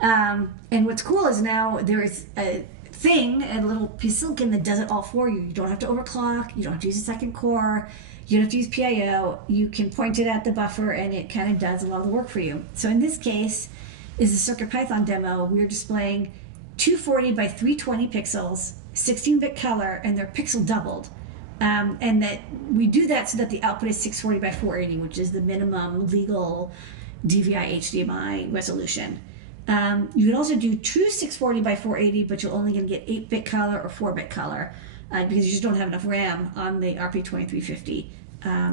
And what's cool is now there is a little piece of silicon that does it all for you. You don't have to overclock, you don't have to use a second core, you don't have to use PIO. You can point it at the buffer and it kind of does a lot of the work for you. So in this case is a CircuitPython demo. We're displaying 240 by 320 pixels, 16-bit color, and they're pixel doubled. And that we do that so that the output is 640 by 480, which is the minimum legal DVI HDMI resolution. You can also do true 640 by 480, but you're only going to get 8-bit color or 4-bit color because you just don't have enough RAM on the RP2350.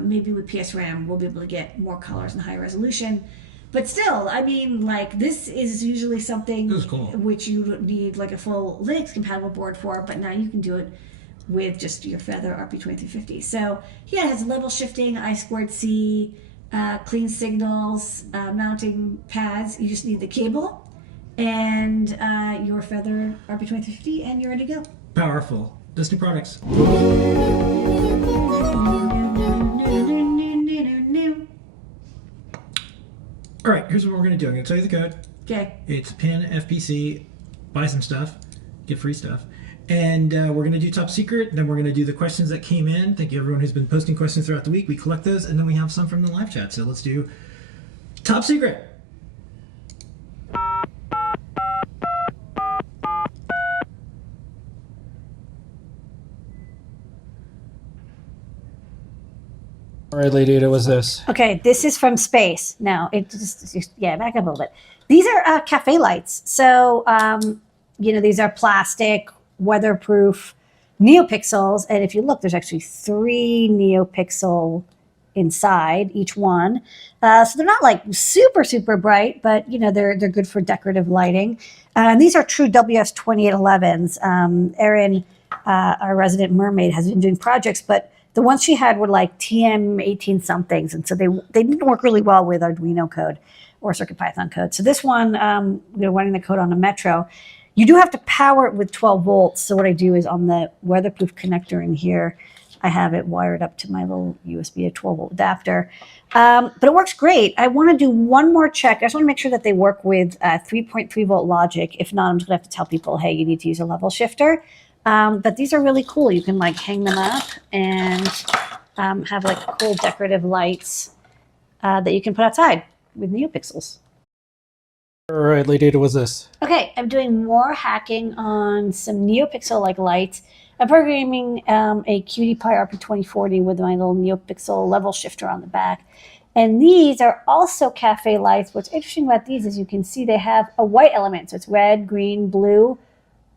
Maybe with PSRAM, we'll be able to get more colors and higher resolution. But still, this is usually something which you would need like a full Linux compatible board for, but now you can do it with just your Feather RP2350. So yeah, it has level shifting, I2C, clean signals, mounting pads. You just need the cable and your Feather RP2350 and you're ready to go. Powerful. Disney products. All right, here's what we're going to do. I'm going to tell you the code. Okay. It's pin FPC, buy some stuff, get free stuff. And we're going to do top secret. Then we're going to do the questions that came in. Thank you everyone who's been posting questions throughout the week. We collect those, and then we have some from the live chat. So let's do top secret. All right, Ladyada, what's this? Okay, this is from space. Now, back up a little bit. These are cafe lights. So, these are plastic, weatherproof NeoPixels. And if you look, there's actually 3 NeoPixel inside each one. So they're not like super, super bright, but, they're good for decorative lighting. And these are true WS2811s. Erin, our resident mermaid, has been doing projects, but the ones she had were like TM18 somethings, and so they didn't work really well with Arduino code or CircuitPython code. So this one, we're running the code on a Metro. You do have to power it with 12 volts. So what I do is on the weatherproof connector in here, I have it wired up to my little USB 12-volt adapter. But it works great. I want to do one more check. I just want to make sure that they work with 3.3-volt logic. If not, I'm just going to have to tell people, hey, you need to use a level shifter. But these are really cool. You can hang them up and have cool decorative lights that you can put outside with NeoPixels. All right, Ladyada, what's this? Okay, I'm doing more hacking on some NeoPixel lights. I'm programming a QT Py RP2040 with my little NeoPixel level shifter on the back. And these are also cafe lights. What's interesting about these is you can see they have a white element. So it's red, green, blue,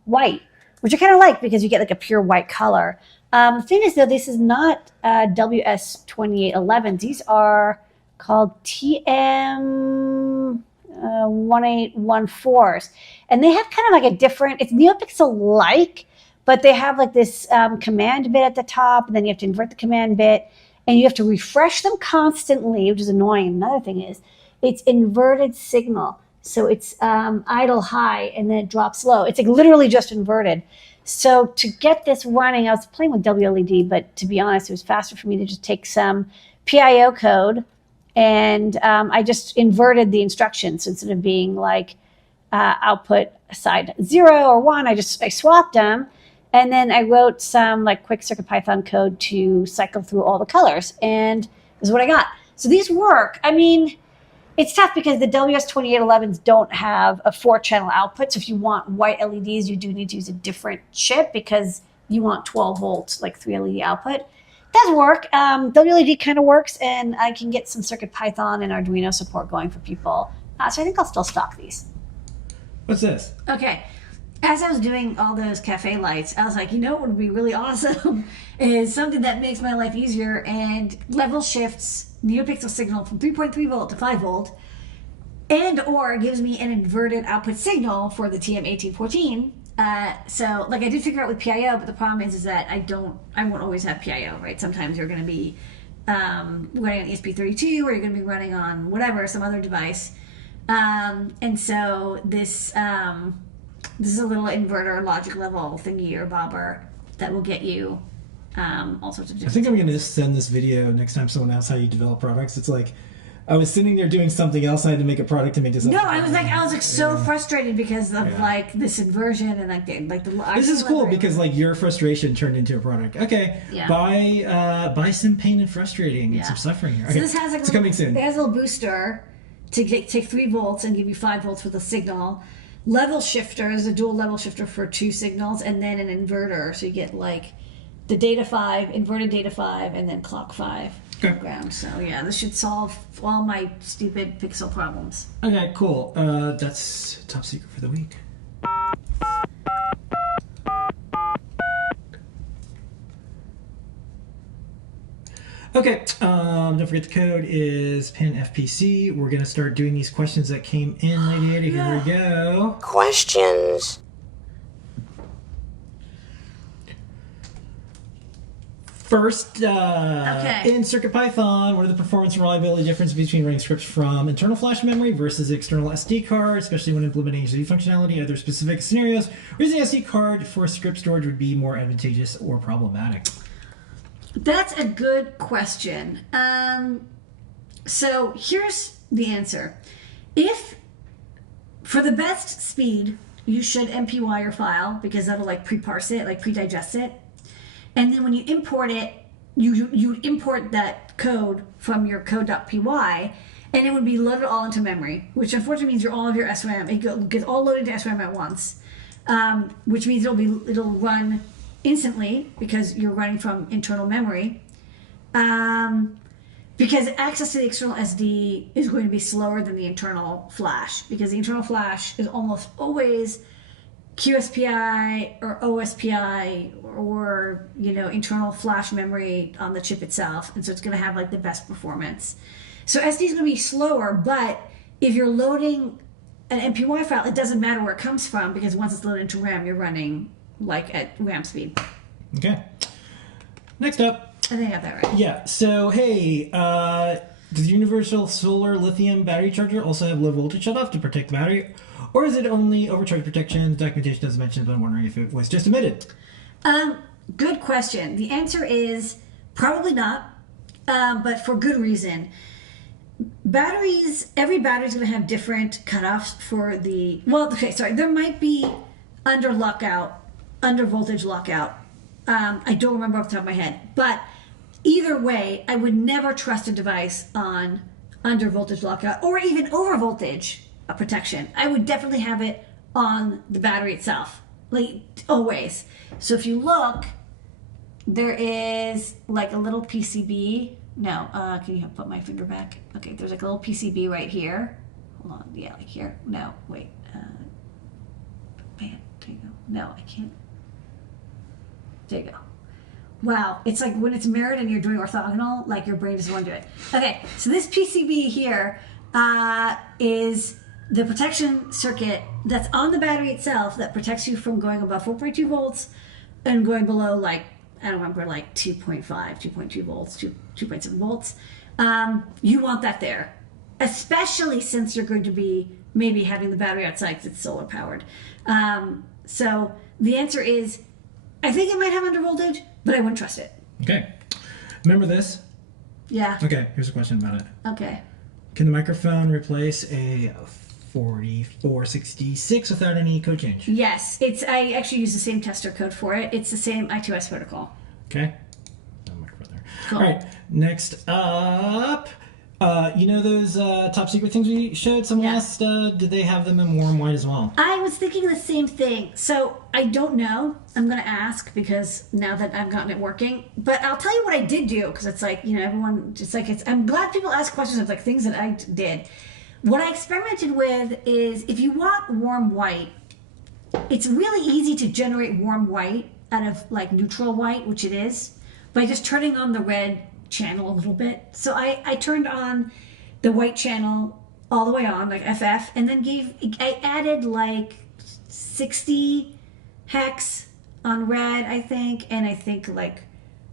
white, which I kind of like because you get a pure white color. The thing is, though, this is not WS2811. These are called TM1814s. And they have kind of a different, it's NeoPixel-like, but they have this command bit at the top, and then you have to invert the command bit, and you have to refresh them constantly, which is annoying. Another thing is, it's inverted signal. So it's idle high and then it drops low. It's like literally just inverted. So to get this running, I was playing with WLED, but to be honest, it was faster for me to just take some PIO code and I just inverted the instructions. So instead of being like output side 0 or 1, I swapped them. And then I wrote some like quick CircuitPython code to cycle through all the colors. And this is what I got. So these work. I mean, it's tough because the WS2811s don't have a 4-channel output. So if you want white LEDs, you do need to use a different chip because you want 12 volts, like 3 LED output. It does work. WLED kind of works, and I can get some CircuitPython and Arduino support going for people. So I think I'll still stock these. What's this? Okay. As I was doing all those cafe lights, I was like, you know what would be really awesome is something that makes my life easier and level shifts NeoPixel signal from 3.3 volt to 5 volt, and or gives me an inverted output signal for the TM1814. So like I did figure out with PIO, but the problem is that I won't always have PIO, right? Sometimes you're going to be running on ESP32, or you're going to be running on whatever, some other device. And so this is a little inverter logic level thingy or bobber that will get you all sorts of different. I think I'm going to send this video next time someone asks how you develop products. It's like I was sitting there doing something else. I had to make a product to make this. No, I was so frustrated because of like this inversion and like the. This is cool because like your frustration turned into a product. Okay, buy some pain and frustrating and some suffering here. Okay. So this has it's coming soon. It has a little booster to take 3 volts and give you 5 volts with a signal. Level shifter is a dual level shifter for 2 signals, and then an inverter, so you get like the data 5, inverted data 5, and then clock 5 ground. So yeah, this should solve all my stupid pixel problems. Okay, cool. That's top secret for the week. Okay, don't forget the code is PINFPC. We're going to start doing these questions that came in, Ladyada. Here we go. Questions. First, in CircuitPython, what are the performance and reliability differences between running scripts from internal flash memory versus external SD card, especially when implementing HD functionality? Are there specific scenarios where using SD card for script storage would be more advantageous or problematic? That's a good question. So here's the answer. If, for the best speed, you should MPY your file because that'll like pre-parse it, like pre-digest it. And then when you import it, you import that code from your code.py, and it would be loaded all into memory, which unfortunately means all of your SRAM, it gets all loaded to SRAM at once, which means it'll run instantly because you're running from internal memory. Because access to the external SD is going to be slower than the internal flash, because the internal flash is almost always QSPI or OSPI or internal flash memory on the chip itself, and so it's going to have like the best performance. So SD is going to be slower, but if you're loading an MPY file, it doesn't matter where it comes from because once it's loaded into RAM, you're running like at RAM speed. Okay. Next up. I think I got that right. Yeah. So hey, does Universal Solar Lithium battery charger also have low voltage shutoff to protect the battery? Or is it only overcharge protection? The documentation doesn't mention it, but I'm wondering if it was just omitted. Good question. The answer is probably not, but for good reason. Every battery is going to have different cutoffs for the... Well, okay, sorry. There might be under voltage lockout. I don't remember off the top of my head. But either way, I would never trust a device on under voltage lockout or even over voltage protection. I would definitely have it on the battery itself, like always. So if you look, there is like a little PCB. No, can you put my finger back? Okay, there's like a little PCB right here. Hold on, yeah, like here. No, wait. Man, there you go. No, I can't. There you go. Wow, it's like when it's mirrored and you're doing orthogonal, like your brain doesn't want to do it. Okay, so this PCB here is the protection circuit that's on the battery itself that protects you from going above 4.2 volts and going below, like, I don't remember, like 2.5, 2.2 volts, 2.7 volts. You want that there, especially since you're going to be maybe having the battery outside because it's solar powered. So the answer is, I think it might have under voltage, but I wouldn't trust it. Okay. Remember this? Yeah. Okay, here's a question about it. Okay. Can the microphone replace a 4466 without any code change? Yes. I actually use the same tester code for it. It's the same I2S protocol. Okay. No microphone there. Cool. All right. Next up, you know those top secret things we showed? Someone asked, did they have them in warm white as well? I was thinking the same thing. So I don't know. I'm going to ask because now that I've gotten it working. But I'll tell you what I did do, because it's like, everyone, just like I'm glad people ask questions of like things that I did. What I experimented with is if you want warm white, it's really easy to generate warm white out of like neutral white, which it is, by just turning on the red channel a little bit. So I turned on the white channel all the way on, like FF, and then I added like 60 hex on red, I think, and I think like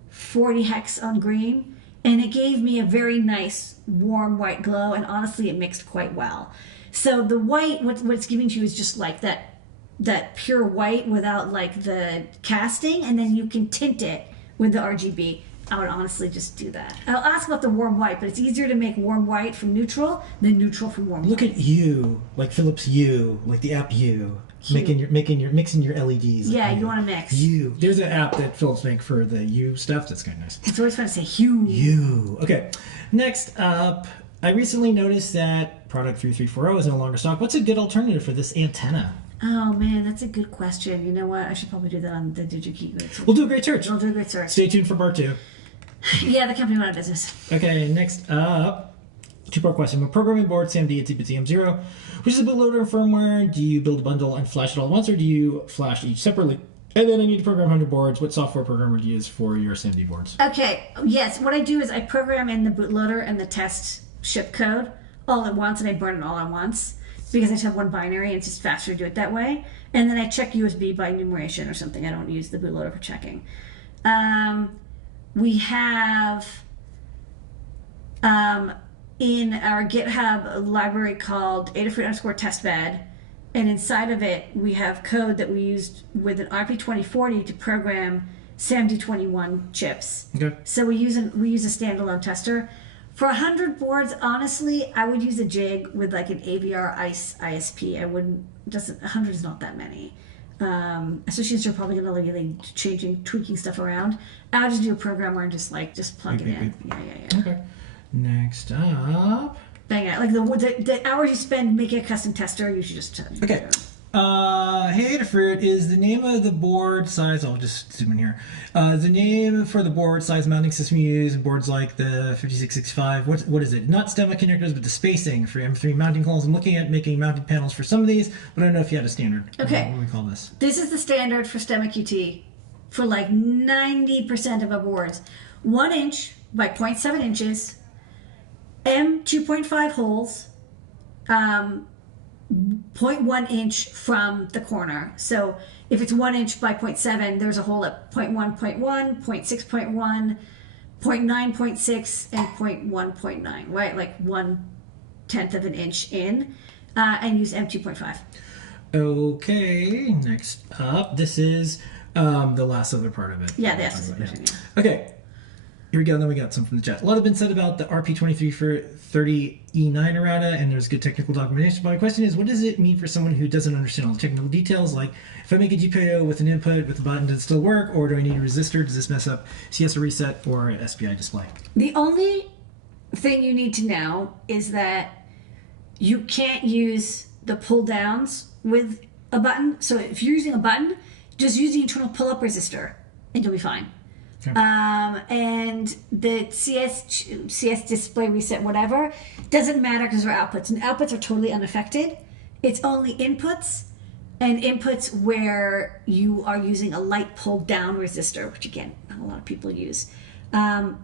40 hex on green, and it gave me a very nice warm white glow, and honestly it mixed quite well. So the white, what it's giving to you is just like that pure white without like the casting, and then you can tint it with the RGB. I would honestly just do that. I'll ask about the warm white, but it's easier to make warm white from neutral than neutral from warm Look white. at you, like Philips Hue, like the app Hue, mixing your LEDs. Yeah, like you want to mix. Hue. There's an app that Philips make for the Hue stuff. That's kind of nice. It's always fun to say hue. Hue. Okay. Next up, I recently noticed that product 3340 is no longer stock. What's a good alternative for this antenna? Oh man, that's a good question. You know what? I should probably do that on the DigiKey. We'll do a great search. We'll do a great search. Stay tuned for part 2. Yeah, the company went out of business. Okay, next up, two-part question. With programming board SAMD at TM0, which is a bootloader and firmware, do you build a bundle and flash it all at once, or do you flash each separately? And then I need to program 100 boards. What software programmer do you use for your SAMD boards? Okay, yes. What I do is I program in the bootloader and the test ship code all at once, and I burn it all at once because I just have one binary and it's just faster to do it that way. And then I check USB by enumeration or something. I don't use the bootloader for checking. We have in our GitHub a library called Adafruit_testbed, and inside of it we have code that we used with an RP2040 to program SAMD21 chips. Okay. So we use a standalone tester. For 100 boards, honestly, I would use a jig with like an AVR ICE ISP. 100 is not that many. Especially since you're probably going to be tweaking stuff around. I'll just do a programmer and just plug it in. Yeah. Okay. Next up. Bang it. Like the hours you spend making a custom tester, you should just... Okay. Hey Adafruit, is the name of the board size... I'll just zoom in here. The name for the board size mounting system you use in boards like the 5665, what is it? Not stemma connectors, but the spacing for M3 mounting holes. I'm looking at making mounting panels for some of these, but I don't know if you had a standard. Okay. What do we call this? This is the standard for stemma QT for like 90% of our boards. 1 inch by 0.7 inches, M2.5 holes, 0.1 inch from the corner. So if it's 1 inch by 0.7, there's a hole at 0.1, 0.1, 0.6.1, 0.9, 0.6, and 0.1.9, right? Like 1/10 of an inch in, and use M2.5. Okay, next up, this is the last other part of it. Yeah, the essence version. Yeah. Okay, here we go. Then we got some from the chat. A lot has been said about the RP23 for 30E9 errata, and there's good technical documentation. But my question is, what does it mean for someone who doesn't understand all the technical details? Like, if I make a GPIO with an input with a button, does it still work, or do I need a resistor? Does this mess up CS reset or an SPI display? The only thing you need to know is that you can't use the pull downs with a button. So if you're using a button, just use the internal pull up resistor, and you'll be fine. Okay. And the CS display reset, whatever, doesn't matter because they're outputs, and outputs are totally unaffected. It's only inputs, and inputs where you are using a light pull down resistor, which again, not a lot of people use.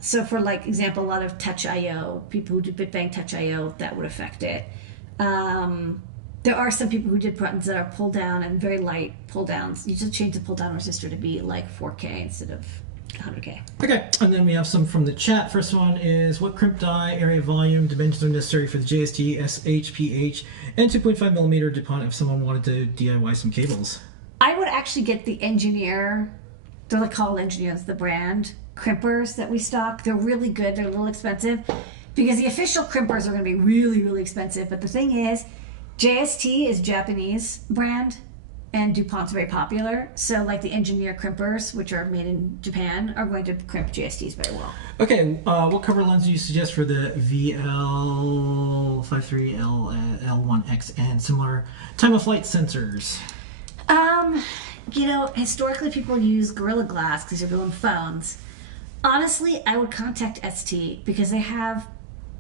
So for like example, a lot of touch IO, people who do BitBang touch IO, that would affect it. There are some people who did buttons that are pull down and very light pull downs. You just change the pull down resistor to be like 4K instead of 100K. Okay, and then we have some from the chat. First one is, what crimp die, area, volume, dimensions are necessary for the JST, SHPH, and 2.5 millimeter DuPont if someone wanted to DIY some cables? I would actually get the Engineer, they're like called Engineers, the brand, crimpers that we stock. They're really good. They're a little expensive because the official crimpers are going to be really, really expensive. But the thing is, JST is Japanese brand and DuPont's very popular. So like the Engineer crimpers, which are made in Japan, are going to crimp JSTs very well. Okay, what cover lens do you suggest for the VL53L1X and similar time of flight sensors? Historically people use Gorilla Glass because you're going phones. Honestly, I would contact ST because they have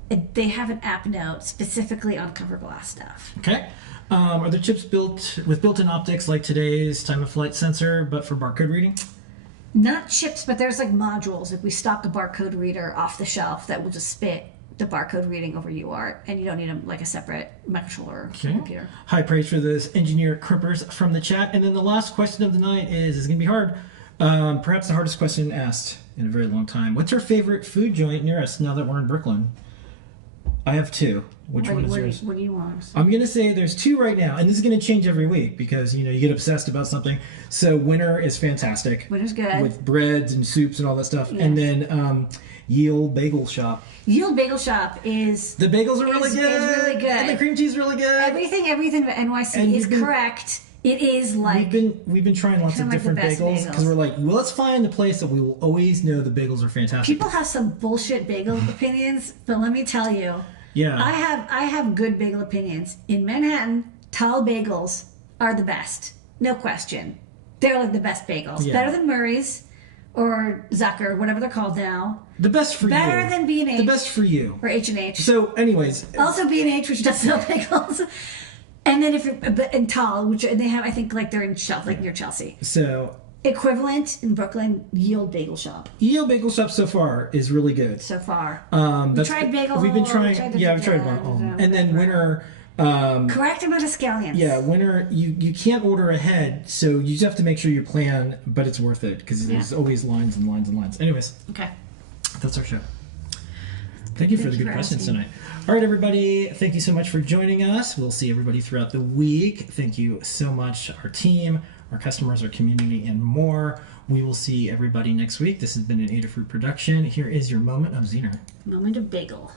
an app note specifically on cover glass stuff. Okay. Are there chips built with built-in optics like today's time of flight sensor, but for barcode reading? Not chips, but there's like modules. If we stock a barcode reader off the shelf that will just spit the barcode reading over UART, and you don't need a separate microcontroller or computer. High praise for those Engineer crimpers from the chat. And then the last question of the night is going to be hard. Perhaps the hardest question asked in a very long time. What's your favorite food joint near us now that we're in Brooklyn? I have two. Which one is yours? What do you want? I'm going to say there's two right now, and this is going to change every week because, you get obsessed about something. So Winter is fantastic. Winter's good. With breads and soups and all that stuff. Yeah. And then Yield Bagel Shop. Yield Bagel Shop is... The bagels are really good. It's really good. And the cream cheese is really good. Everything about NYC is correct. It is like... We've been trying lots of different bagels because we're like, well, let's find the place that we will always know the bagels are fantastic. People have some bullshit bagel opinions, but let me tell you... Yeah. I have good bagel opinions. In Manhattan, Tal bagels are the best. No question. They're like the best bagels. Yeah. Better than Murray's or Zucker, whatever they're called now. The best for you. Better than B&H. The best for you. Or H&H. So anyways. Also B&H, which does sell bagels. And then and Tal, which they have, I think like they're in near Chelsea. So... Equivalent in Brooklyn, Yield Bagel Shop. Yield Bagel Shop so far is really good. So far. We tried bagel. We've been trying. We've tried one. And then Winter. Correct amount of scallions. Yeah, Winter. You can't order ahead, so you just have to make sure you plan. But it's worth it because there's always lines and lines and lines. Anyways. Okay. That's our show. Thank you for the good questions tonight. All right, everybody. Thank you so much for joining us. We'll see everybody throughout the week. Thank you so much, our team, our customers, our community, and more. We will see everybody next week. This has been an Adafruit production. Here is your moment of Zener. Moment of bagel.